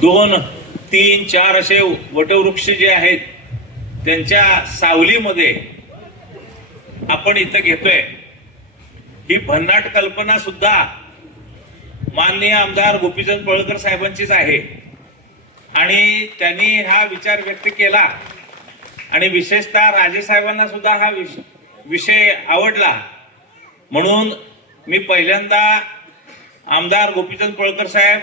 दोन तीन चार असे वटवृक्ष जे आहेत त्यांच्या सावलीमध्ये आपण इथं घेतोय. ही भन्नाट कल्पना सुद्धा माननीय आमदार गोपीचंद पळकर साहेबांचीच आहे. आणि त्यांनी हा विचार व्यक्त केला. आणि विशेषतः राजे साहेबांना सुद्धा हा विषय आवडला. म्हणून मी पहिल्यांदा आमदार गोपीचंद पळकर साहेब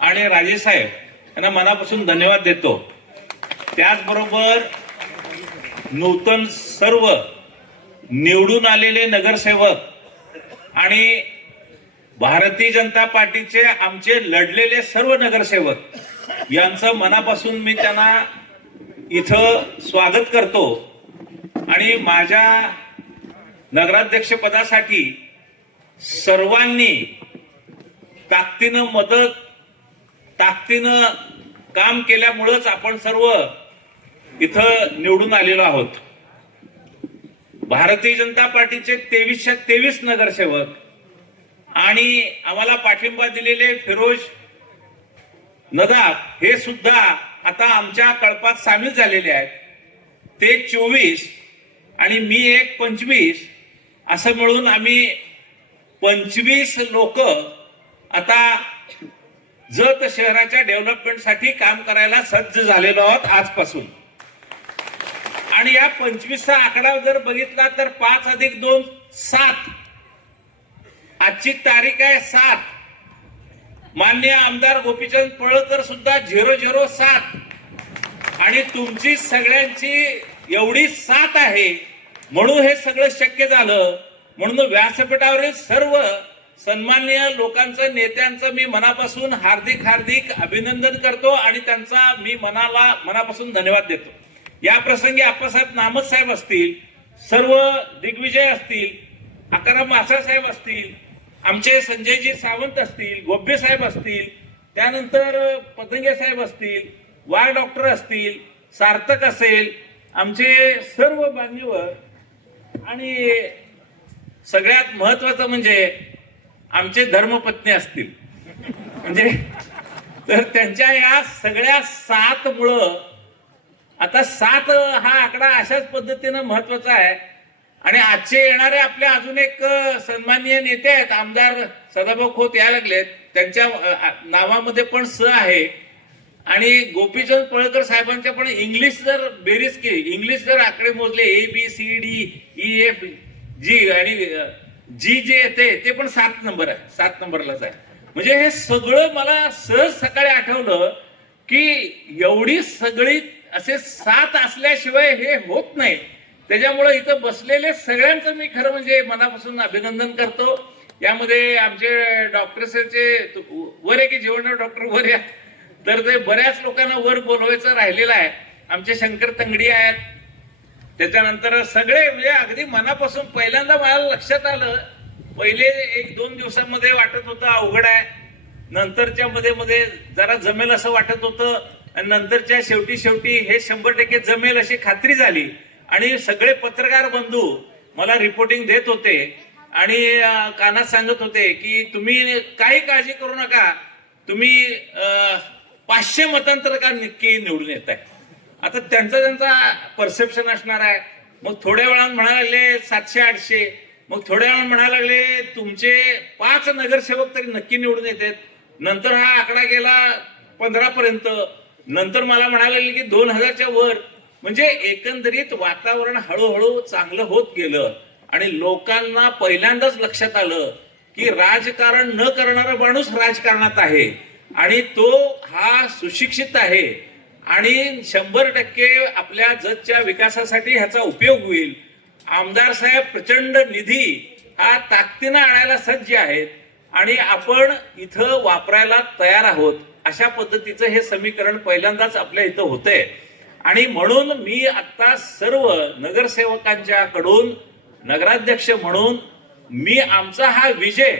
आणि राजे साहेब यांना मनापासून धन्यवाद देतो. त्याचबरोबर नूतन सर्व निवडून आलेले नगरसेवक आणि भारतीय जनता पार्टीचे आमचे लढलेले सर्व नगरसेवक यांचं मनापासून मी त्यांना इथं स्वागत करतो. आणि माझ्या नगराध्यक्ष पदासाठी सर्वांनी ताकदीनं मदत ताकदीनं काम केल्यामुळंच आपण सर्व इथं निवडून आलेलो आहोत. भारतीय जनता पार्टीचे तेवीसशे तेवीस नगरसेवक आणि आम्हाला पाठिंबा दिलेले फिरोज नदाब हे सुद्धा आता आमच्या कळपात सामील झालेले आहेत. ते चोवीस आणि मी एक पंचवीस असं मिळून आम्ही पंचवीस लोक आता जत शहराच्या डेव्हलपमेंटसाठी काम करायला सज्ज झालेलो आहोत आजपासून. आणि या पंचवीसचा आकडा जर बघितला तर पाच अधिक दोन सात. आजची तारीख आहे सात. मान्य आमदार गोपीचंद पळकर सुद्धा झिरो झिरो सात. आणि तुमची सगळ्यांची एवढी साथ आहे म्हणून हे सगळं शक्य झालं. म्हणून व्यासपीठावरील सर्व सन्मान्य लोकांचं नेत्यांचं मी मनापासून हार्दिक हार्दिक अभिनंदन करतो आणि त्यांचा मी मनाला मनापासून धन्यवाद देतो. या प्रसंगी आप्पासाहेब नामत साहेब असतील सर्व दिग्विजय असतील अकरा मासा साहेब असतील आमचे संजयजी सावंत असतील गोब्बे साहेब असतील त्यानंतर पतंगे साहेब असतील वार डॉक्टर असतील सार्थक असेल आमचे सर्व बांधीवर आणि सगळ्यात महत्वाचं म्हणजे आमचे धर्मपत्नी असतील. म्हणजे तर त्यांच्या या सगळ्या सात मुळं आता सात हा आकडा अशाच पद्धतीनं महत्त्वाचा आहे. आणि आजचे येणारे आपले अजून एक सन्माननीय नेते आहेत आमदार सदाभाऊ खोत यायला लागलेत. त्यांच्या नावामध्ये पण स आहे. आणि गोपीचंद पळकर साहेबांच्या पण इंग्लिश जर बेरीज केली इंग्लिश जर आकडे मोजले A B C D E F G आणि जी जे येते ते पण सात नंबर आहे. सात नंबरलाच आहे. म्हणजे हे सगळं मला सहज सकाळी आठवलं की एवढी सगळी असे सात असल्याशिवाय हे होत नाही. त्याच्यामुळे इथं बसलेले सगळ्यांचं मी खरं म्हणजे मनापासून अभिनंदन करतो. यामध्ये आमचे डॉक्टर्सचे वर आहे की जेवण डॉक्टर वर या तर ते बऱ्याच लोकांना वर बोलवायचं राहिलेलं आहे. आमचे शंकर तंगडी आहेत. त्याच्यानंतर सगळे म्हणजे अगदी मनापासून पहिल्यांदा मला लक्षात आलं. पहिले एक दोन दिवसामध्ये वाटत होतं अवघड आहे. नंतरच्या मध्ये मध्ये जरा जमेल असं वाटत होतं. आणि नंतरच्या शेवटी शेवटी हे शंभर टक्के जमेल अशी खात्री झाली. आणि सगळे पत्रकार बंधू मला रिपोर्टिंग देत होते. आणि कानात सांगत होते की तुम्ही काही काळजी करू नका. तुम्ही पाचशे मतांतर का नक्की निवडून येत आहे आता त्यांचा त्यांचा परसेप्शन असणार आहे. मग थोड्या वेळानं म्हणायला लागले सातशे आठशे. मग थोड्या वेळानं म्हणायला लागले तुमचे पाच नगरसेवक तरी नक्की निवडून येतात. नंतर हा आकडा गेला पंधरा पर्यंत नंतर मला म्हणायला लागले की दोन हजारच्या वर. म्हणजे एकंदरीत वातावरण हळूहळू चांगलं होत गेलं. आणि लोकांना पहिल्यांदाच लक्षात आलं की राजकारण न करणारा माणूस राजकारणात आहे. आणि तो हा सुशिक्षित आहे. आणि शंभर टक्के आपल्या जतच्या विकासासाठी ह्याचा उपयोग होईल. आमदार साहेब प्रचंड निधी हा ताकदीनं आणायला सज्ज आहेत आणि आपण इथं वापरायला तयार आहोत. अशा पद्धतीचं हे समीकरण पहिल्यांदाच आपल्या इथं होतंय. आणि म्हणून मी आता सर्व नगरसेवकांच्याकडून नगराध्यक्ष म्हणून मी आमचा हा विजय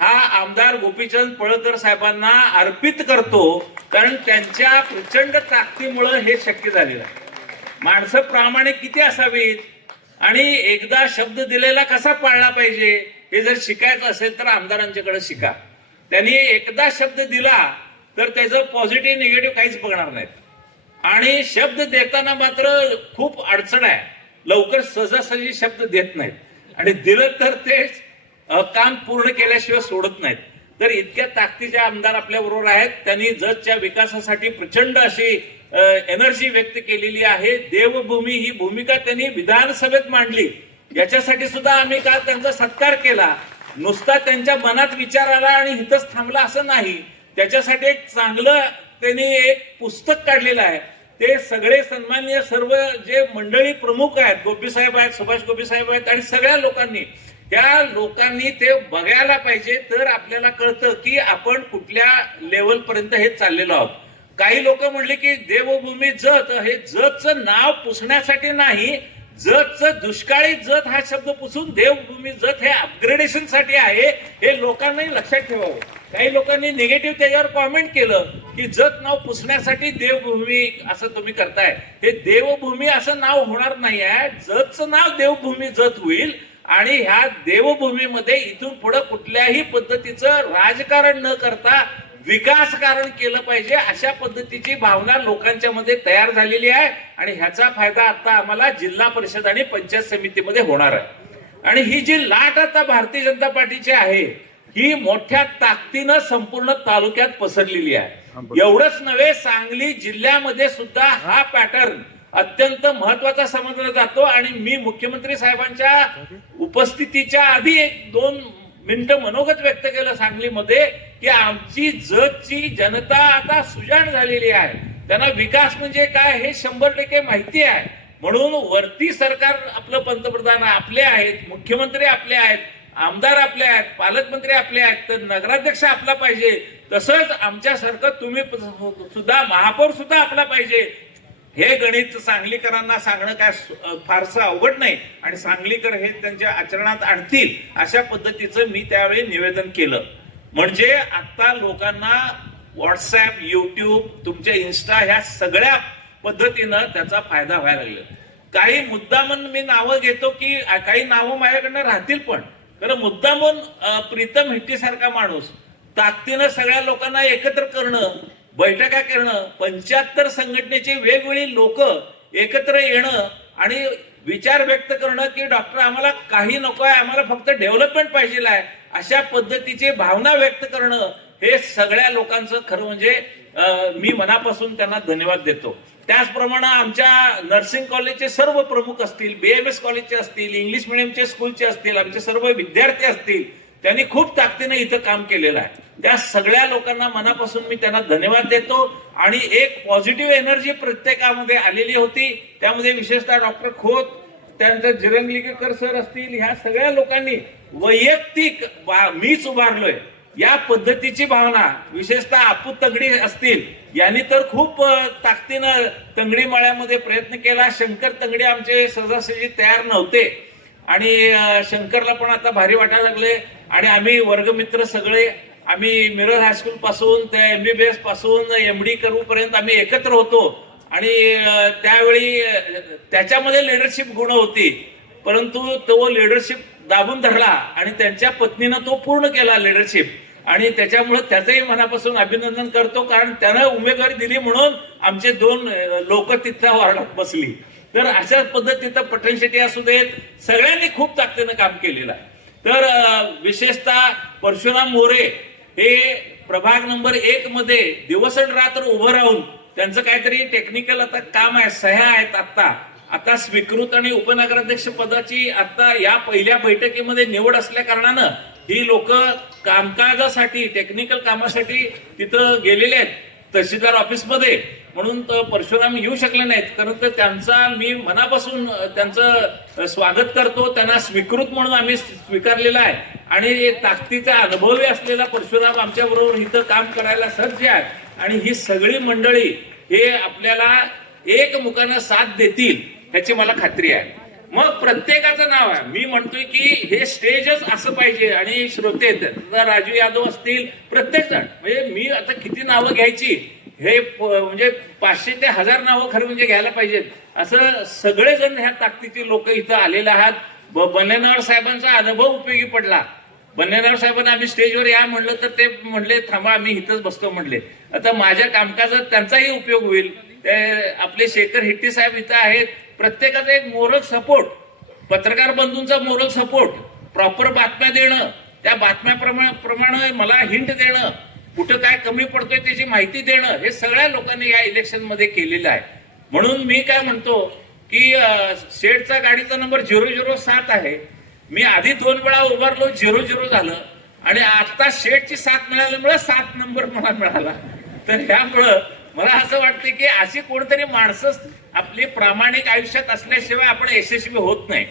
हा आमदार गोपीचंद पळकर साहेबांना अर्पित करतो कारण त्यांच्या प्रचंड ताकदीमुळं हे शक्य झालेलं आहे. माणसं प्रामाणिक किती असावीत? आणि एकदा शब्द दिलेला कसा पाळला पाहिजे? हे जर शिकायचं असेल तर आमदारांच्याकडे शिका. त्यांनी एकदा शब्द दिला तर त्याचं पॉझिटिव्ह निगेटिव्ह काहीच बघणार नाहीत. आणि शब्द देताना मात्र खूप अडचण आहे. लवकर सहजासहजी शब्द देत नाहीत. आणि दिलं तर तेच काम पूर्ण केल्याशिवाय सोडत नाहीत. तर इतक्या ताकदीचे आमदार आपल्या बरोबर आहेत त्यांनी जतच्या विकासासाठी प्रचंड अशी एनर्जी व्यक्त केलेली आहे. देवभूमी ही भूमिका त्यांनी विधानसभेत मांडली. याच्यासाठी सुद्धा आम्ही काल त्यांचा सत्कार केला. नुसता त्यांच्या मनात विचार आला आणि हिथंच थांबला असं नाही. त्याच्यासाठी एक चांगलं त्यांनी एक पुस्तक काढलेलं आहे. ते सगळे सन्माननीय सर्व जे मंडळी प्रमुख आहेत गोपी साहेब आहेत सुभाष गोपी साहेब आहेत आणि सगळ्या लोकांनी त्या लोकांनी ते बघायला पाहिजे तर आपल्याला कळतं की आपण कुठल्या लेवल पर्यंत हे चाललेलो आहोत. काही लोक म्हणले की देवभूमी जत हे जतचं नाव पुसण्यासाठी नाही जतचं दुष्काळी जत हा शब्द पुसून देवभूमी जत हे अपग्रेडेशनसाठी आहे हे लोकांनाही लक्षात ठेवावं. काही लोकांनी निगेटिव्ह त्याच्यावर कॉमेंट केलं की जत नाव पुसण्यासाठी देवभूमी असं तुम्ही करताय. हे देवभूमी असं नाव होणार नाही आहे जतचं नाव देवभूमी जत होईल आणि ह्या देवभूमीमध्ये इथून पुढे कुठल्याही पद्धतीचं राजकारण न करता विकासकारण केलं पाहिजे अशा पद्धतीची भावना लोकांच्या मध्ये तयार झालेली आहे. आणि ह्याचा फायदा आता आम्हाला जिल्हा परिषद आणि पंचायत समितीमध्ये होणार आहे. आणि ही जी लाट आता भारतीय जनता पार्टीची आहे ही मोठ्या ताकदीनं संपूर्ण तालुक्यात पसरलेली आहे. एवढंच नव्हे सांगली जिल्ह्यामध्ये सुद्धा हा पॅटर्न अत्यंत महत्त्वाचा समजला जातो आणि मी मुख्यमंत्री साहेबांच्या उपस्थितीच्या आधी एक दोन मिनिटं मनोगत व्यक्त केलं सांगलीमध्ये की आमची जतची जनता आता सुजाण झालेली आहे. त्यांना विकास म्हणजे काय हे शंभर टक्के माहिती आहे. म्हणून वरती सरकार आपलं पंतप्रधान आपले आहेत मुख्यमंत्री आपले आहेत आमदार आपले आहेत पालकमंत्री आपले आहेत तर नगराध्यक्ष आपला पाहिजे. तसंच आमच्यासारखं तुम्ही सुद्धा महापौर सुद्धा आपला पाहिजे. हे गणित सांगलीकरांना सांगणं काय फारसं अवघड नाही. आणि सांगलीकर हे त्यांच्या आचरणात आणतील अशा पद्धतीचं मी त्यावेळी निवेदन केलं. म्हणजे आता लोकांना व्हॉट्सॲप युट्यूब तुमच्या इन्स्टा ह्या सगळ्या पद्धतीनं त्याचा फायदा व्हायला लागला. काही मुद्दामन मी नावं घेतो की काही नावं माझ्याकडनं राहतील पण. कारण मुद्दामून प्रीतम हिट्टीसारखा माणूस ताकदीनं सगळ्या लोकांना एकत्र करणं बैठका करणं? पंच्याहत्तर संघटनेची वेगवेगळी लोक एकत्र येणं आणि विचार व्यक्त करणं की डॉक्टर आम्हाला काही नको आहे आम्हाला फक्त डेव्हलपमेंट पाहिजे आहे अशा पद्धतीचे भावना व्यक्त करणं हे सगळ्या लोकांचं खरं म्हणजे मी मनापासून त्यांना धन्यवाद देतो. त्याचप्रमाणे आमच्या नर्सिंग कॉलेजचे सर्व प्रमुख असतील बी एम एस कॉलेजचे असतील इंग्लिश मिडियमचे स्कूलचे असतील आमचे सर्व विद्यार्थी असतील त्यांनी खूप ताकदीने इथं काम केलेलं आहे. त्या सगळ्या लोकांना मनापासून मी त्यांना धन्यवाद देतो आणि एक पॉझिटिव्ह एनर्जी प्रत्येकामध्ये आलेली होती. त्यामध्ये विशेषतः डॉक्टर खोत त्यानंतर जिरंगलीकर सर असतील ह्या सगळ्या लोकांनी वैयक्तिक मीच उभारलोय. या पद्धतीची भावना विशेषतः आपू तंगडी असतील यांनी तर खूप ताकदीनं तंगडी माळ्यामध्ये प्रयत्न केला. शंकर तंगडी आमचे सहजासहजी तयार नव्हते. आणि शंकरला पण आता भारी वाटायला लागले. आणि आम्ही वर्गमित्र सगळे आम्ही मिरज हायस्कूल पासून ते एमबीबीएसपासून एमडी करूपर्यंत आम्ही एकत्र होतो. आणि त्यावेळी त्याच्यामध्ये लिडरशिप गुण होती. परंतु तो लिडरशिप दाबून धरला आणि त्यांच्या पत्नीनं तो पूर्ण केला लिडरशिप आणि त्याच्यामुळे त्याचंही मनापासून अभिनंदन करतो कारण त्यानं उमेदवारी दिली म्हणून आमचे दोन लोक तिथल्या वार्डात बसली. तर अशा पद्धतीचं पटन शेट्टी असू देत सगळ्यांनी खूप ताकदीनं काम केलेलं आहे. तर विशेषतः परशुराम मोरे हे प्रभाग नंबर एक मध्ये दिवस रात्र उभं राहून त्यांचं काहीतरी टेक्निकल आता काम आहे सह्या आहेत आत्ता. आता स्वीकृत आणि उपनगराध्यक्ष पदाची आता या पहिल्या बैठकीमध्ये निवड असल्या कारणानं ही लोक कामकाजासाठी टेक्निकल कामासाठी तिथं गेलेले आहेत. तहसीलदार ऑफिसमध्ये. म्हणून तर परशुराम येऊ शकले नाहीत. कारण तर त्यांचा मी मनापासून त्यांचं स्वागत करतो. त्यांना स्वीकृत म्हणून आम्ही स्वीकारलेला आहे. आणि ताकदीचा अनुभवी असलेला परशुराम आमच्या बरोबर इथं काम करायला सज्ज आहे. आणि ही सगळी मंडळी हे आपल्याला एकमुखानं साथ देतील ह्याची मला खात्री आहे. मग प्रत्येकाचं नाव आहे. मी म्हणतोय की हे स्टेजच असं पाहिजे. आणि श्रोते आहेत. राजू यादव असतील प्रत्येक जण. म्हणजे मी आता किती नावं घ्यायची? हे म्हणजे पाचशे ते हजार नावं खरं म्हणजे घ्यायला पाहिजेत. असं सगळेजण ह्या ताकदीचे लोक इथं आलेले आहात. ब- साहेबांचा अनुभव उपयोगी पडला. बन्नेराव साहेबांना आम्ही स्टेजवर या म्हणलं तर ते म्हणले थांबा आम्ही इथंच बसतो म्हणले. आता माझ्या कामकाजात त्यांचाही उपयोग होईल. ते आपले शेखर हिट्टी साहेब इथं आहेत. प्रत्येकाचा एक मोरल सपोर्ट पत्रकार बंधूंचा मोरल सपोर्ट प्रॉपर बातम्या देणं. त्या बातम्याप्रमाणे प्रमाणे मला हिंट देणं. कुठं काय कमी पडतोय त्याची माहिती देणं. हे सगळ्या लोकांनी या इलेक्शनमध्ये केलेलं आहे. म्हणून मी काय म्हणतो की शेडचा गाडीचा नंबर झिरो झिरो सात आहे. मी आधी दोन वेळा उभारलो झिरो झिरो झालं. आणि आता शेडची साथ मिळाल्यामुळे सात नंबर मला मिळाला. तर ह्यामुळं मला असं वाटतं की अशी कोणतरी माणसं आपली प्रामाणिक आयुष्यात असल्याशिवाय आपण यशस्वी होत नाही.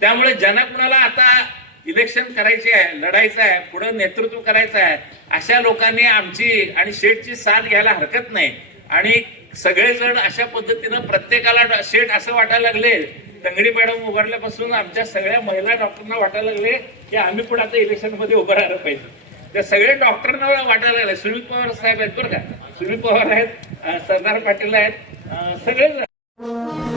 त्यामुळे ज्यांना कुणाला आता इलेक्शन करायचे आहे लढायचं आहे पुढे नेतृत्व करायचं आहे अशा लोकांनी आमची आणि शेठची साथ घ्यायला हरकत नाही. आणि सगळेजण अशा पद्धतीनं प्रत्येकाला शेठ असं वाटायला लागले तंगडी मॅडम उभारल्यापासून आमच्या सगळ्या महिला डॉक्टरना वाटायला लागले की आम्ही पण आता इलेक्शनमध्ये उभं राहिलं पाहिजे. त्या सगळ्या डॉक्टरांना वाटायला लागले. सुनील पवार साहेब आहेत बरं का. सुनील पवार आहेत सरदार पाटील आहेत सगळेच Thank you.